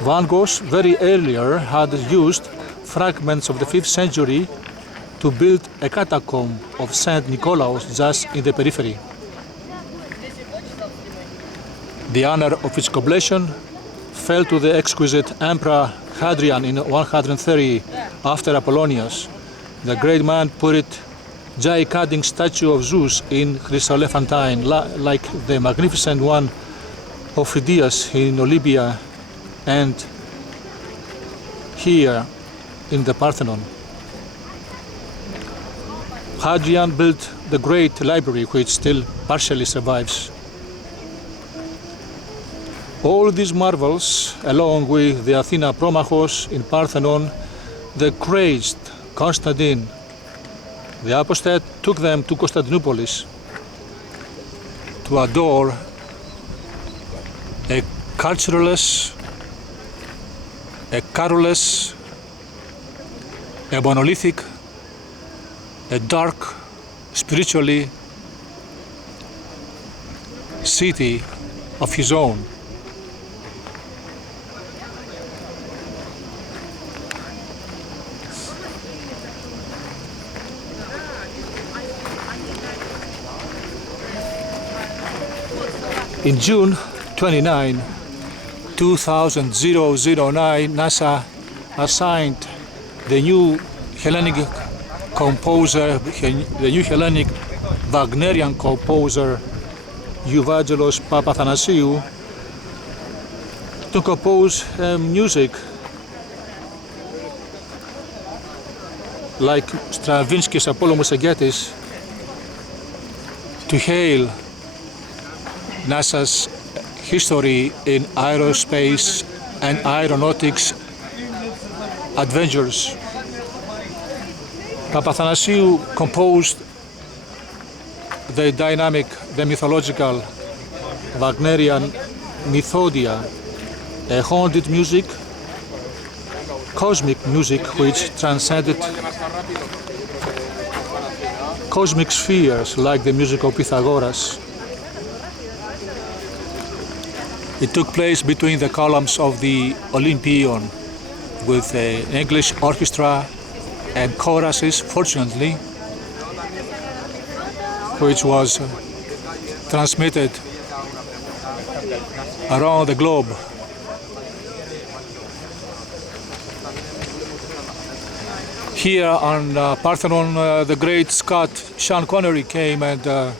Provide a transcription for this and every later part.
Van Gogh very earlier had used fragments of the 5th century to build a catacomb of St. Nicolaus just in the periphery. The honor of its completion fell to the exquisite Emperor Hadrian in 130 after Apollonius. The great man put it gigantic statue of Zeus in Chryselephantine, like the magnificent one of Phidias in Olympia and here in the Parthenon. Hadrian built the great library which still partially survives. All these marvels, along with the Athena Promachos in Parthenon, the crazed Constantine the apostate took them to Constantinople to adore a cultureless, a caroless, a monolithic, a dark, spiritually city of his own. In June 29, 2009, NASA assigned the new Hellenic composer, the new Hellenic Wagnerian composer Evangelos Papathanasiou to compose music like Stravinsky's Apollo Musagetis to hail NASA's history in aerospace and aeronautics adventures. Papathanasiou composed the dynamic, the mythological Wagnerian Mythodia, a haunted music, cosmic music which transcended cosmic spheres like the music of Pythagoras. It took place between the columns of the Olympion with an English orchestra and choruses, fortunately, which was transmitted around the globe. Here on Parthenon, the great Scot Sean Connery came and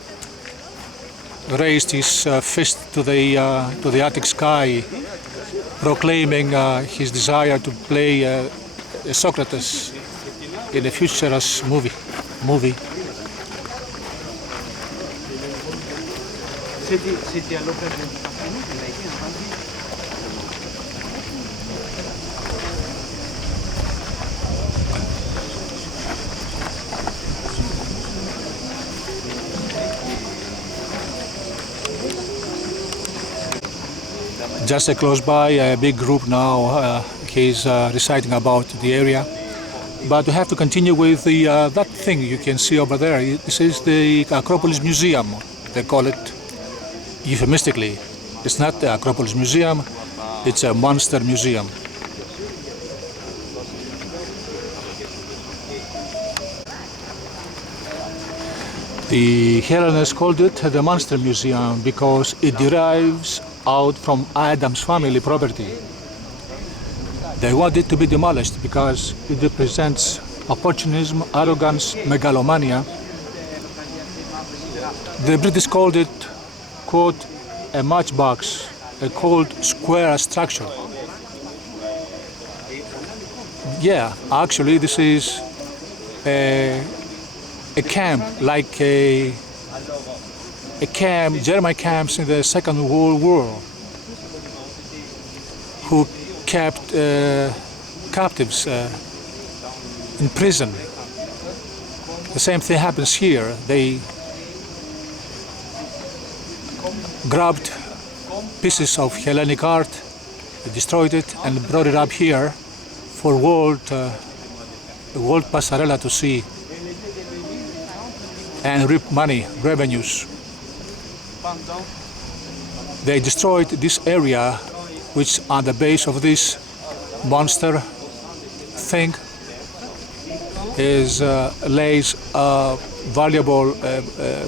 raised his fist to the Attic sky, proclaiming his desire to play Socrates in a futurist movie. Just close by, a big group now, he's reciting about the area. But we have to continue with that thing you can see over there. This is the Acropolis Museum, they call it euphemistically. It's not the Acropolis Museum, it's a monster museum. The Hellenes called it the Monster Museum because it derives out from Adam's family property. They want it to be demolished because it represents opportunism, arrogance, megalomania. The British called it, quote, a matchbox, a cold square structure. Yeah, actually this is a camp, like a camp, German camps in the Second World War, who kept captives in prison. The same thing happens here. They grabbed pieces of Hellenic art, destroyed it, and brought it up here for world passerella to see and reap money, revenues. They destroyed this area which on the base of this monster thing is lays valuable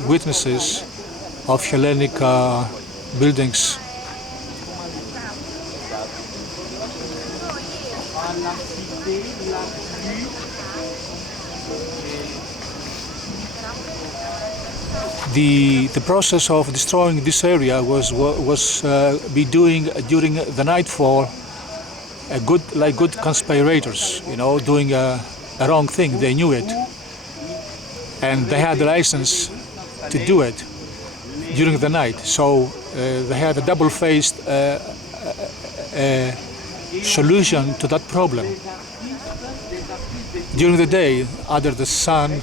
witnesses of Hellenic buildings. The process of destroying this area was be doing during the nightfall, good conspirators, doing a wrong thing. They knew it, and they had the license to do it during the night. So they had a double-faced solution to that problem. During the day, under the sun,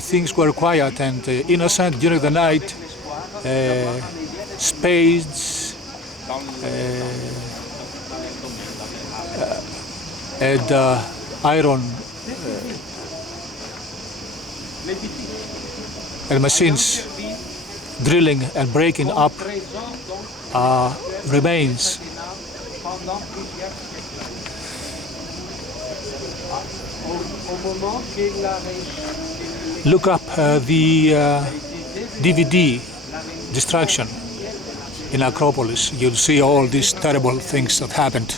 things were quiet and innocent. During the night, spades and iron and machines drilling and breaking up remains. Look up the DVD destruction in Acropolis. You'll see all these terrible things that happened.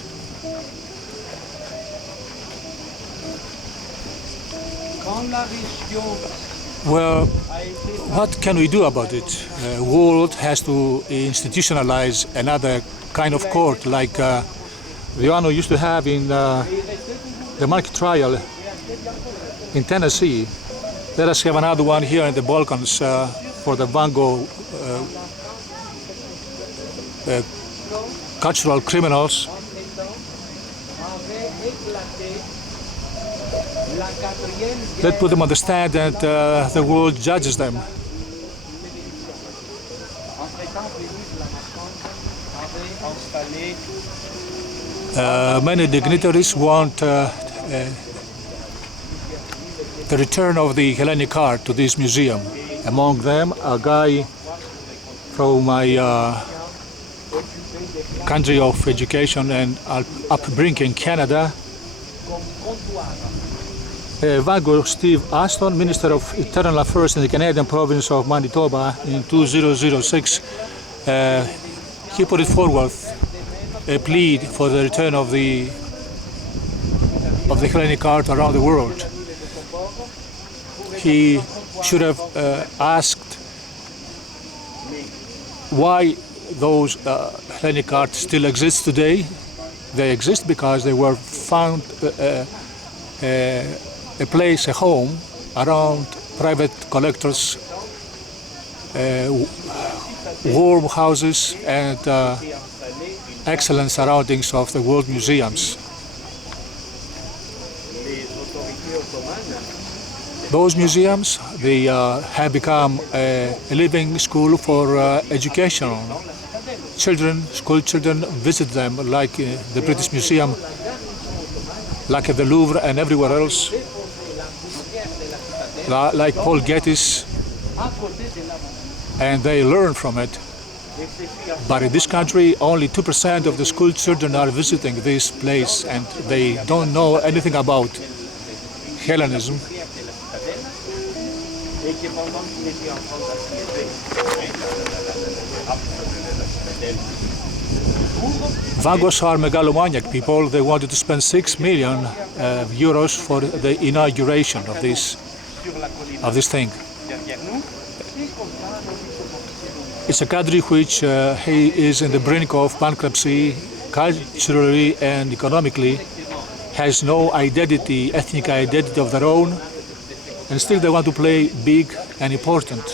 Well, what can we do about it? The world has to institutionalize another kind of court, like the one we used to have in the market trial in Tennessee. Let us have another one here in the Balkans for the Van Gogh cultural criminals. Let's put them on the stand and the world judges them. Many dignitaries want the return of the Hellenic art to this museum. Among them, a guy from my country of education and upbringing, Canada, Van Gogh Steve Aston, Minister of Internal Affairs in the Canadian province of Manitoba in 2006, he put it forward, a plea for the return of the Hellenic art around the world. He should have asked why those Hellenic art still exists today. They exist because they were found a place, a home, around private collectors, warm houses, and excellent surroundings of the world museums. Those museums, they have become a living school for education. School children visit them, like the British Museum, like at the Louvre and everywhere else, like Paul Getty's, and they learn from it. But in this country, only 2% of the school children are visiting this place, and they don't know anything about Hellenism. Van Goghs are megalomaniac people. They wanted to spend 6 million euros for the inauguration of this thing. It's a country which he is in the brink of bankruptcy, culturally and economically, has no identity, ethnic identity of their own, and still they want to play big and important.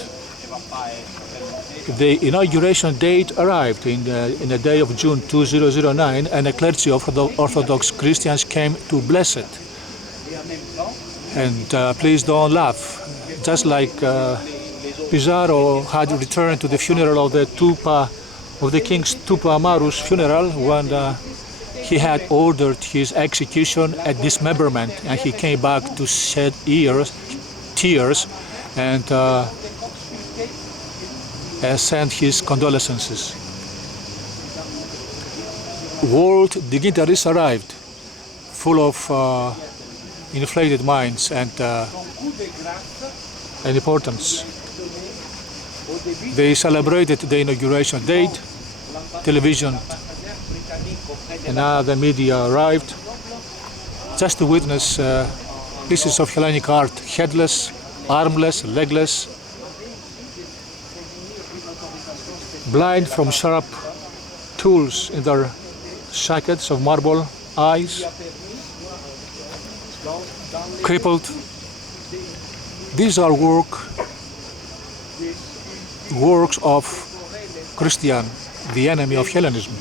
The inauguration date arrived in the day of June 2009, and a clergy of Orthodox Christians came to bless it. And please don't laugh. Just like Pizarro had returned to the funeral of the King's Tupa Amaru's funeral when he had ordered his execution and dismemberment, and he came back to shed tears and send his condolences. world dignitaries arrived, full of inflated minds and importance. They celebrated the inauguration date. Television and other media arrived just to witness pieces of Hellenic art, headless, armless, legless, blind from sharp tools in their sockets of marble eyes, crippled. These are works of Christian, the enemy of Hellenism.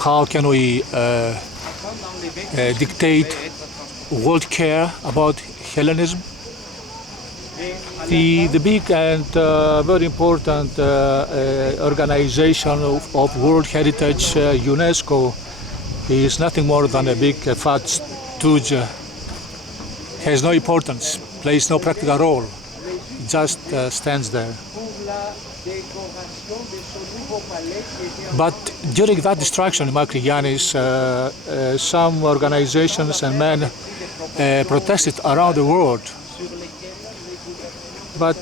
How can we dictate world care about Hellenism? The big and very important organization of World Heritage, UNESCO, is nothing more than a big fat stooge, has no importance, plays no practical role, just stands there. But during that distraction in Makrigiannis, some organizations and men protested around the world. But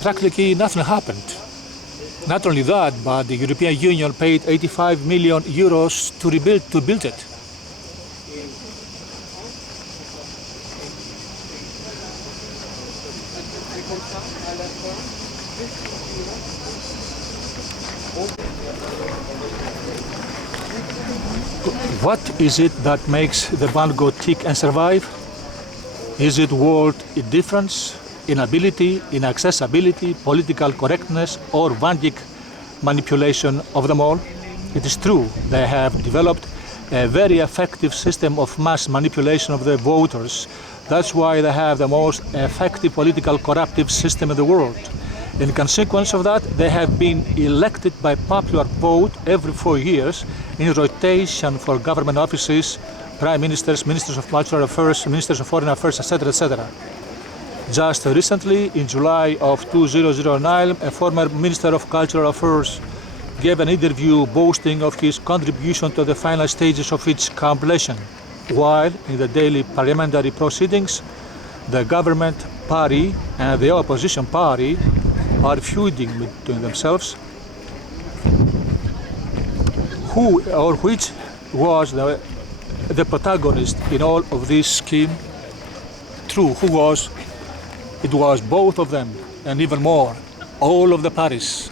practically nothing happened. Not only that, but the European Union paid 85 million euros to build it. What is it that makes the band go tick and survive? Is it world indifference, inability, inaccessibility, political correctness, or vandik manipulation of them all? It is true, they have developed a very effective system of mass manipulation of the voters. That's why they have the most effective political corruptive system in the world. In consequence of that, they have been elected by popular vote every 4 years in rotation for government offices, prime ministers, ministers of cultural affairs, ministers of foreign affairs, etc., etc. Just recently, in July of 2009, a former Minister of Cultural Affairs gave an interview boasting of his contribution to the final stages of its completion, while in the daily parliamentary proceedings, the government party and the opposition party are feuding between themselves. Who or which was the protagonist in all of this scheme? True, who was? It was both of them, and even more, all of the parties,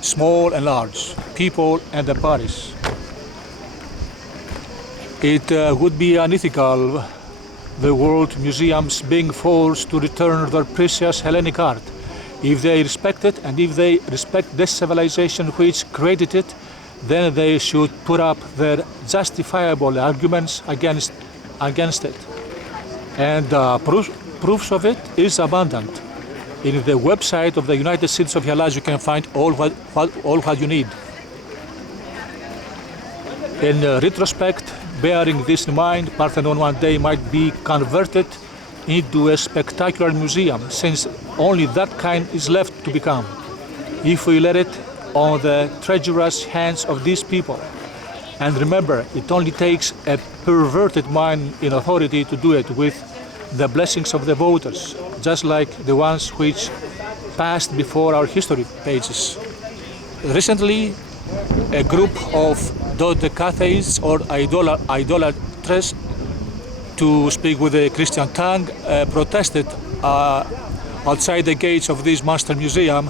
small and large, people and the parties. It would be unethical, the world museums being forced to return their precious Hellenic art. If they respect it, and if they respect this civilization which created it, then they should put up their justifiable arguments against it. And proofs of it is abundant. In the website of the United Cities of Hellas, you can find all what you need. In retrospect, bearing this in mind, Parthenon one day might be converted into a spectacular museum, since only that kind is left to become, if we let it on the treacherous hands of these people. And remember, it only takes a perverted mind in authority to do it with the blessings of the voters, just like the ones which passed before our history pages. Recently, a group of dodecathists or idolatress, to speak with the Christian tongue, protested outside the gates of this monster museum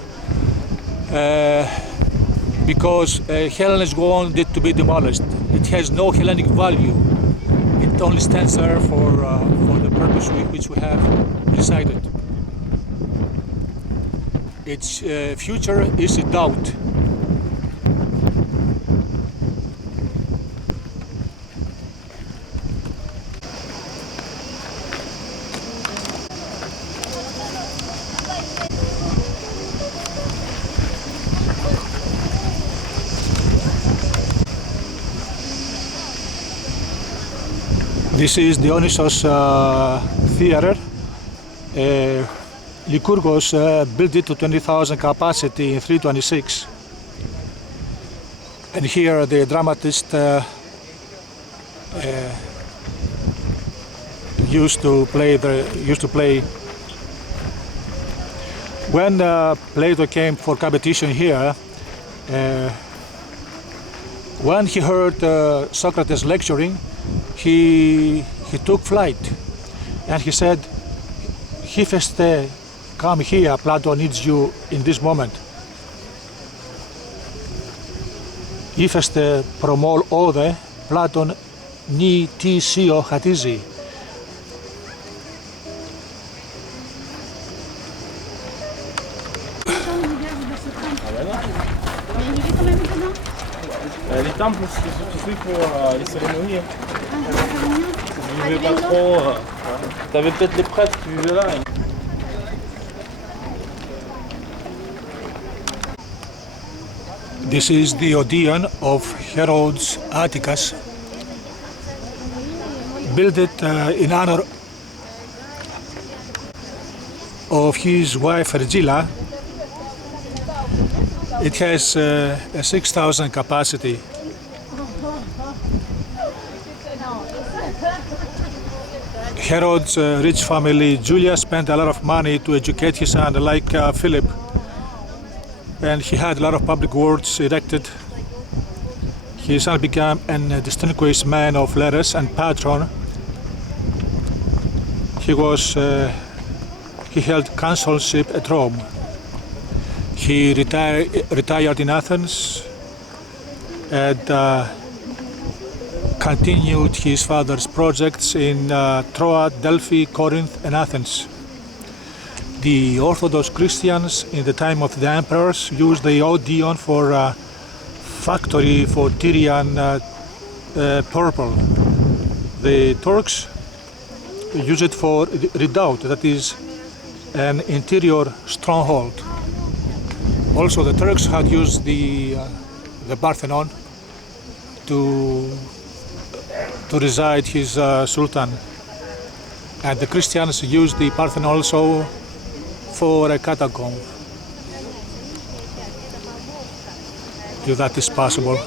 because Hellenes wanted to be demolished. It has no Hellenic value. It only stands there for the purpose which we have decided. Its future is in doubt. This is Dionysos Theater. Lycurgos built it to 20,000 capacity in 326. And here the dramatist used to play. When Plato came for competition here, when he heard Socrates lecturing, he took flight, and he said, "Hephaestus, come here, Plato needs you in this moment." Hephaestus promol ode, Platon ni ti sio hatizi. Les temples, c'est surtout pour les cérémonies. Je vivais pas trop. T'avais peut-être les prêtres qui vivaient là. This is the Odeon of Herodes Atticus, built in honor of his wife Regilla. It has a 6,000 capacity. Herod's rich family, Julia, spent a lot of money to educate his son like Philip, and he had a lot of public works erected. His son became a distinguished man of letters and patron. He held consulship at Rome. He retired in Athens and continued his father's projects in Troy, Delphi, Corinth, and Athens. The Orthodox Christians in the time of the emperors used the Odeon for factory for Tyrian purple. The Turks use it for redoubt, that is an interior stronghold. Also, the Turks had used the Parthenon to reside his sultan, and the Christians used the Parthenon also for a catacomb, if that is possible.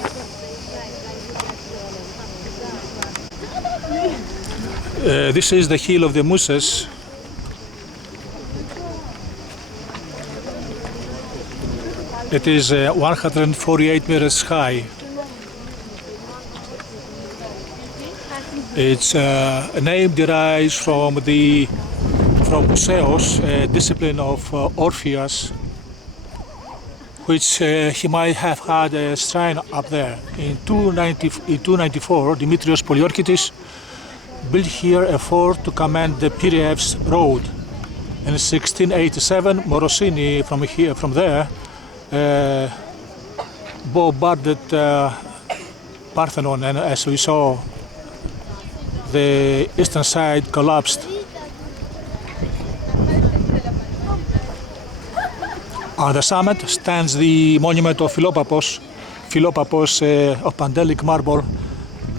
This is the Hill of the Muses. It is 148 meters high. Its name derives from Museos, a discipline of Orpheus, which he might have had a shrine up there. In 294, Demetrios Poliorkitis built here a fort to command the Piraeus road. In 1687, Morosini from there bombarded Parthenon, and as we saw, the eastern side collapsed. On the summit stands the monument of Philopapos of Pandelic marble,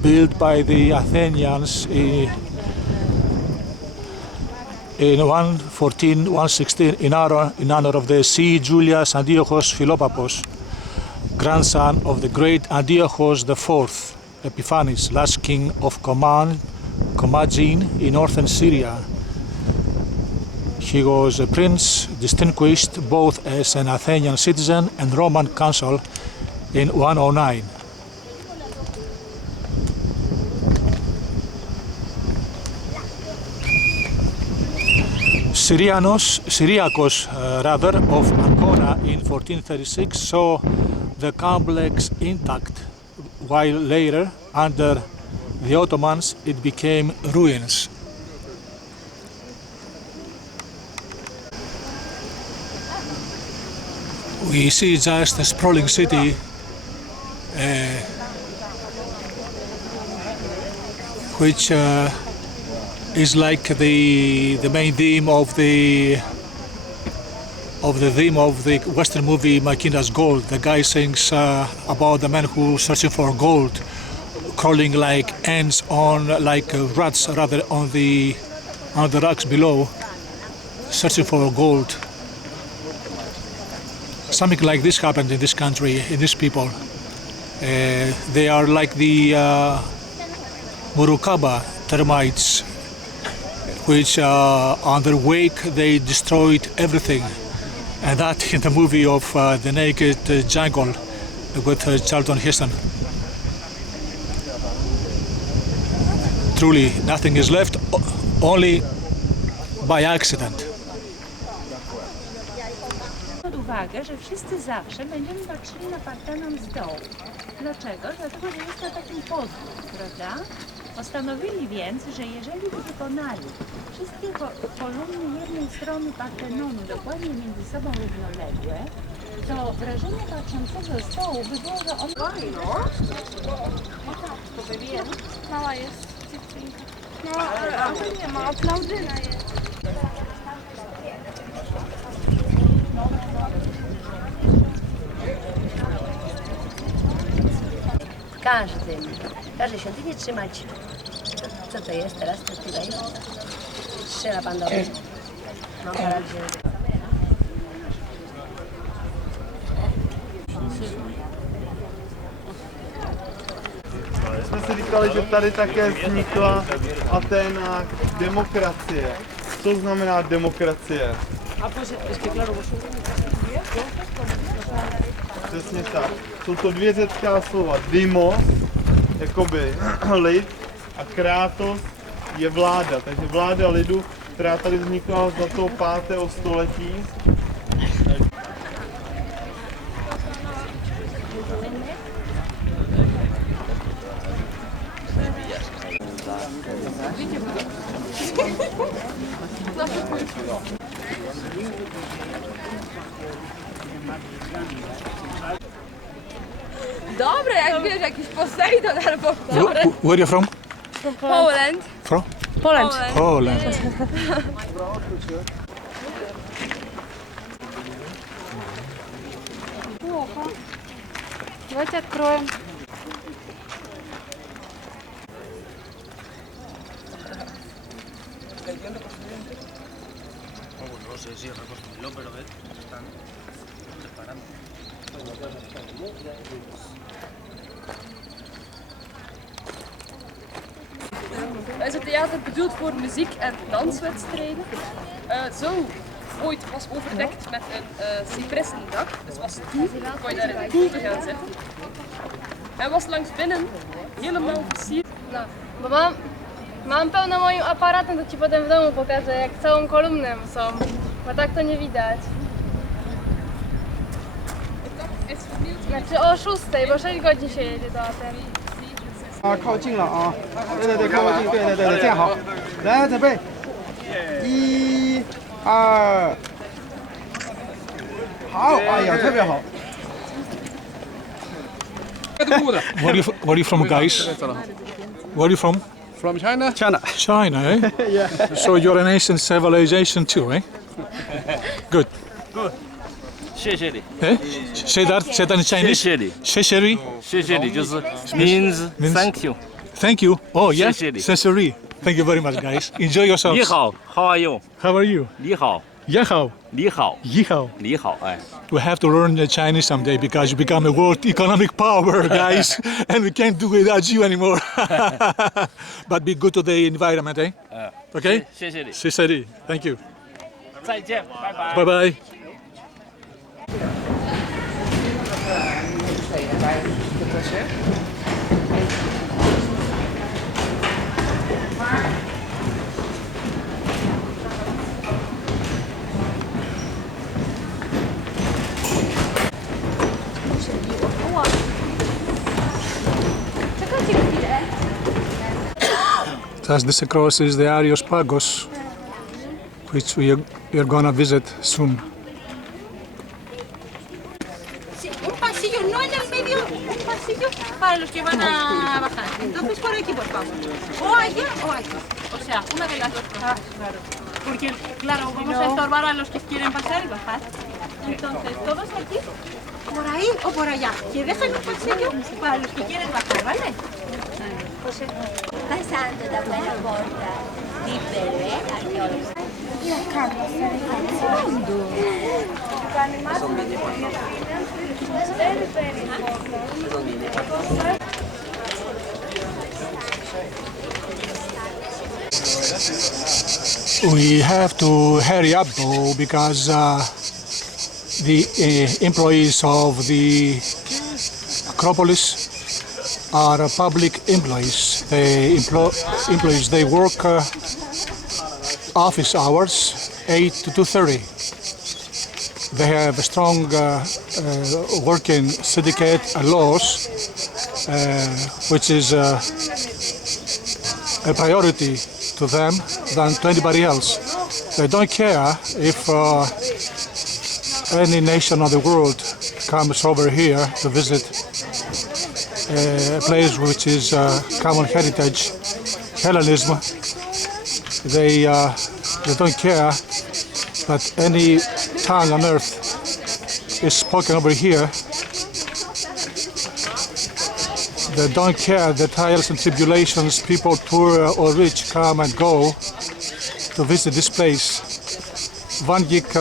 built by the Athenians in 116 in honor of the C. Julius Antiochos Philopapos, grandson of the great Antiochos IV Epiphanes, last king of Commagene in northern Syria. He was a prince distinguished both as an Athenian citizen and Roman consul in 109. Syriacus of Ancona in 1436 saw the complex intact, while later, under the Ottomans, it became ruins. We see just a sprawling city which is like the main theme of the Western movie Makina's Gold. The guy sings about the man who's searching for gold, crawling like ants on, like rats rather, on the rocks below. searching for gold. Something like this happened in this country, in these people. They are like the Murukaba termites, which on their wake they destroyed everything. And that in the movie of The Naked Jungle with Charlton Heston. Truly, nothing is left, only by accident. Pod uwagę, że wszyscy zawsze będziemy patrzyli na Partenon z dołu. Dlaczego? Dlatego, że jest to takim pozór, prawda? Postanowili więc, że jeżeli by wykonali wszystkie kolumny jednej strony Partenonu dokładnie między sobą równoległe, to wrażenie patrzącego z dołu by było, że on... Mała jest dziewczynka. No, ale nie ma, aplaudyna jest. W każdej świątyni trzymać. Co to jest teraz? To tutaj strzela pan dobrze. Mam aparat wzięty. Jsme si říkali, že tady také vznikla v Aténách demokracie. Co znamená demokracie? Přesně tak. Jsou to dvě řecká slova. Demos, jakoby lid, a kratos je vláda. Takže vláda lidu, která tady vznikla za toho 5. století. Dobre, jak wiesz, jakiś Poseidon albo... Where are you from? Poland. From? Poland. Poland. Плохо. Давайте откроем. No sé si reconstruirlo, pero ves, están preparando. Is het theater bedoeld voor muziek- en danswedstrijden? Zo ooit was overdekt met een cipressendak, dus was toe, kon je daar in de koelte gaan zitten. En was langs binnen helemaal versierd. Bo mam pełno moim aparatem, to ci potem w domu pokażę, jak całą kolumnę są. Bo tak to nie widać. Znaczy o 6, bo 6 godzin się jedzie do Aten. 靠近了啊！对对对，靠近，对对对对，这样好。来，准备，1、2，好，哎呀，特别好。 Where are you from, guys? Where are you from? From China? China, eh? So you're an ancient civilization too, eh? Good. 谢谢你， Eh? Say that in Chinese. 谢谢你，谢谢你。谢谢你，就是 means thank you。 Thank you. Oh, yeah. 谢谢你。 Sincerely. Thank you very much, guys. Enjoy yourselves. 你好 ，How are you？ How are you? 你好， Yahoo. 你好， Yahoo. 你好，哎。 We have to learn Chinese someday because you become a world economic power, guys, and we can't do without you anymore. But be good to the environment, eh? Okay? 谢谢你，谢谢你. Thank you. 再见，拜拜。 Bye bye. Czekajcie chwilę. Thus this across is the Areospagos, which we are gonna visit soon. Sí, un pasillo, no en el medio, un pasillo para los que van a bajar. Entonces por aquí, por favor. O allá o aquí. O sea, una de las dos cosas. Claro. Porque, claro, vamos a estorbar a los que quieren pasar y bajar. Entonces, todos aquí, por ahí o por allá. Que dejen un pasillo para los que quieren bajar, ¿vale? Passando da quella porta libere, archeologi. We have to hurry up though because the employees of the Acropolis are public employees. Employees they work office hours 8 to 2:30. They have a strong working syndicate and laws, which is a priority to them than to anybody else. They don't care if any nation of the world comes over here to visit a place which is common heritage, Hellenism. They don't care that any tongue on earth is spoken over here. They don't care the trials and tribulations, people poor or rich come and go to visit this place. One geek